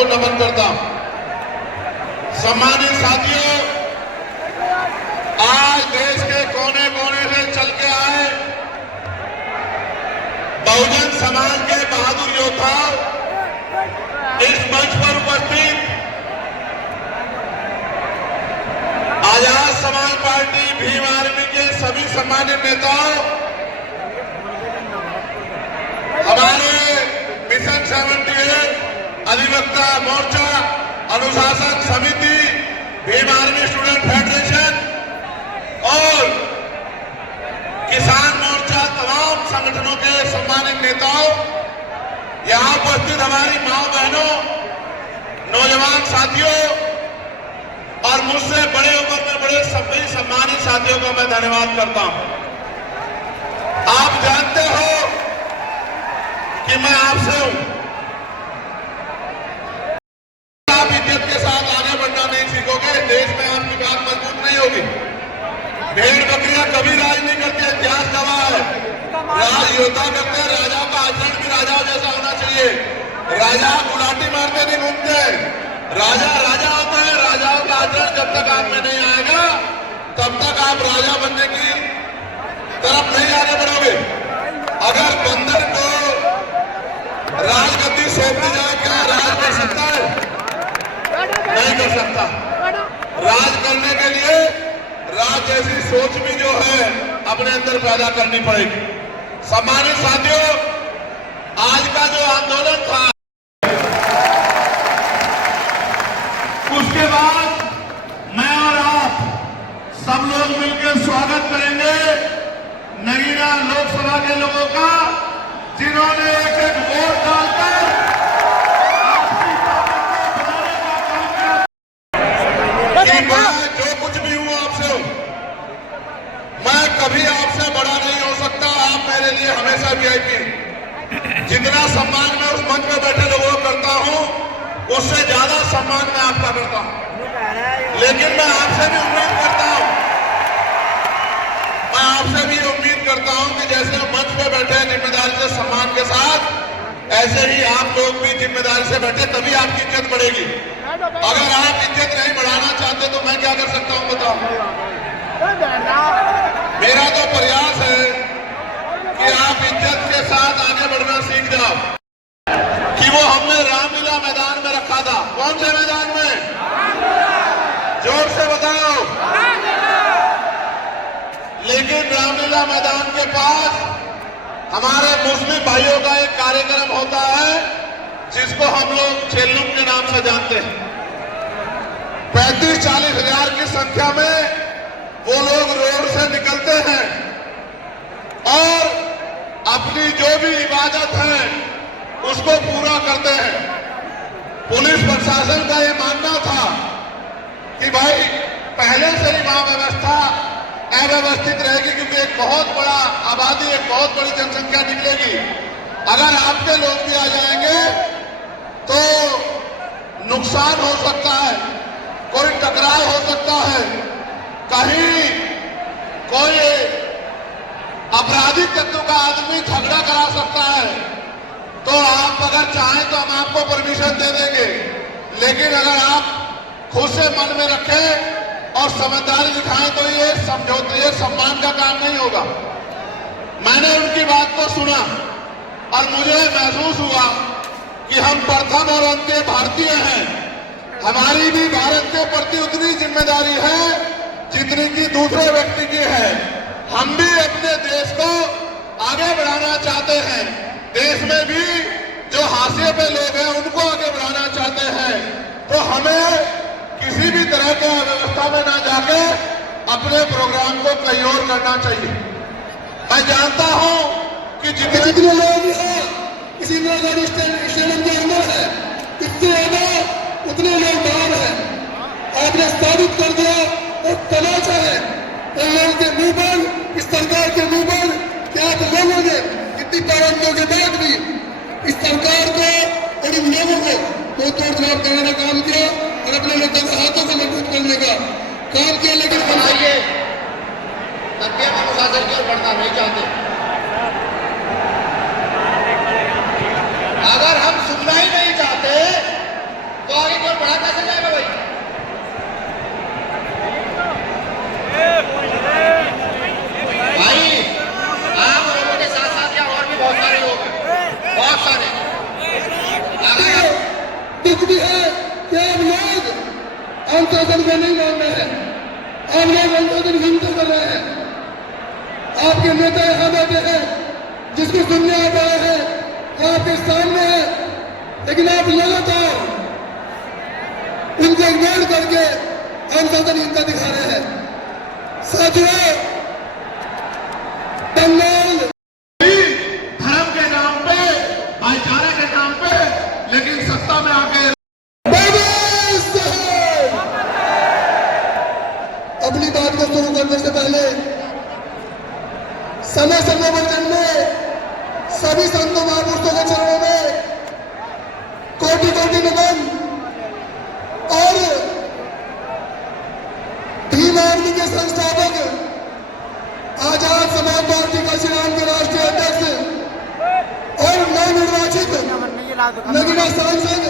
को नमन करता हूं। सम्मानित साथियों, आज देश के कोने कोने से चल के आए बहुजन समाज के बहादुर योद्धा इस मंच पर उपस्थित आजाद समाज पार्टी भीम आर्मी के सभी सम्मानित नेताओं, हमारे मिशन 78 अधिवक्ता मोर्चा, अनुशासन समिति, भीम आर्मी स्टूडेंट फेडरेशन और किसान मोर्चा, तमाम संगठनों के सम्मानित नेताओं, यहां उपस्थित हमारी मां बहनों, नौजवान साथियों और मुझसे बड़े उम्र में बड़े सभी सम्मानित साथियों को मैं धन्यवाद करता हूं। आप जानते हो कि मैं आपसे हूं। आप इज्जत के साथ आगे बढ़ना नहीं सीखोगे, देश में आपकी बात मजबूत नहीं होगी। भेड़ बकरियां कभी राज नहीं करती, इतिहास गवाह है। राज योद्धा करते हैं, राजा का आचरण भी राजा जैसा होना चाहिए। राजा गुलाटी मारते नहीं घूमते, राजा राजा होता है। राजाओं का आचरण जब तक आप में नहीं आएगा तब तक आप राजा बनने की तरफ नहीं आगे बढ़ोगे। अगर बंदर को राजगद्दी सौंप दी जाए, क्या राज कर सकता है? नहीं कर सकता। राज करने के लिए राज जैसी सोच भी जो है अपने अंदर पैदा करनी पड़ेगी। सम्मानित साथियों, आज का जो आंदोलन था, उसके बाद मैं और आप सब लोग मिलकर स्वागत करेंगे नगीना लोकसभा के लोगों का, जिन्होंने एक एक वोट डालकर कि मैं जो कुछ भी हूं आपसे हूं, मैं कभी आपसे बड़ा नहीं हो सकता। आप मेरे लिए हमेशा वीआईपी। जितना सम्मान मैं उस मंच में बैठे लोगों को करता हूं, उससे ज्यादा सम्मान मैं आपका करता हूं। लेकिन मैं आपसे भी उम्मीद करता हूं, मैं आपसे भी उम्मीद करता हूं कि जैसे मंच पे बैठे हैं जिम्मेदारी से, सम्मान के साथ, ऐसे ही आप लोग भी जिम्मेदारी से बैठे, तभी आपकी इज्जत बढ़ेगी। अगर आप इज्जत नहीं बढ़ाना चाहते तो मैं क्या कर सकता हूं बताओ। मेरा तो प्रयास है कि आप इज्जत के साथ आगे बढ़ना सीख जाओ। कि वो हमने रामलीला मैदान में रखा था। कौन से मैदान में? जोर से बताओ। लेकिन रामलीला मैदान के पास हमारे मुस्लिम भाइयों का एक कार्यक्रम होता है जिसको हम लोग चेल्लुम के नाम से जानते हैं। 35-40 हजार की संख्या में वो लोग रोड से निकलते हैं और अपनी जो भी इबादत है उसको पूरा करते हैं। पुलिस प्रशासन का ये मानना था कि भाई पहले से ही वहां व्यवस्था अव्यवस्थित रहेगी, क्योंकि एक बहुत बड़ा आबादी, एक बहुत बड़ी जनसंख्या निकलेगी। अगर आपके लोग भी आ जाएंगे तो नुकसान हो सकता है, कोई टकराव हो सकता है, कहीं कोई आपराधिक तत्व का आदमी झगड़ा करा सकता है। तो आप अगर चाहें तो हम आपको परमिशन दे देंगे, लेकिन अगर आप खुद से मन में रखें और समझदारी दिखाएं तो ये समझौते, ये सम्मान का काम नहीं होगा। मैंने उनकी बात को सुना और मुझे महसूस हुआ कि हम प्रथम और अंत्य भारतीय हैं। हमारी भी भारत के प्रति उतनी जिम्मेदारी है जितनी की दूसरे व्यक्ति की है। हम भी अपने देश को आगे बढ़ाना चाहते हैं। देश में भी जो हाशिए पे लोग हैं उनको आगे बढ़ाना चाहते हैं। तो हमें किसी भी तरह के अव्यवस्था में ना जाके अपने प्रोग्राम को कहीं और करना चाहिए। मैं जानता हूं कि जितने लोग हैं किसी स्टेडियम के अंदर है, इससे ज्यादा उतने लोग बाहर हैं। आपने साबित कर दिया एक तमाशा है इन लोगों के मुंह पर, इस सरकार के मुंह पर, कि आप लोगों ने इतनी पाबंदियों के बाद भी इस सरकार को और इन लोगों को तोड़ जवाब देने का काम किया और अपने लोगों के हाथों को मजबूत करने का काम किया। लेकिन बनाइए तथ्य में अनुशासन की ओर बढ़ना नहीं चाहते। अगर हम सुनना ही नहीं चाहते शासन को नहीं मान रहे हैं, आप लोग अनुमोदन हिंसा कर रहे हैं। आपके नेता यहाँ बैठे हैं, जिसको सुनने आप आए हैं, आपके सामने है, लेकिन आप लगातार उनको इग्नोर करके अनुशासन हिंसा दिखा रहे हैं। साथियों, बंगाल धर्म के नाम पे, भाईचारे के नाम पे, लेकिन सत्ता में आके अपनी बात को शुरू करने से पहले समय समय पर जन्मे सभी संतों महापुरुषों के चरणों में कोटि कोटि नमन और भीम आर्मी के संस्थापक आजाद समाज पार्टी काशीराम के राष्ट्रीय अध्यक्ष और नवनिर्वाचित नगीना सांसद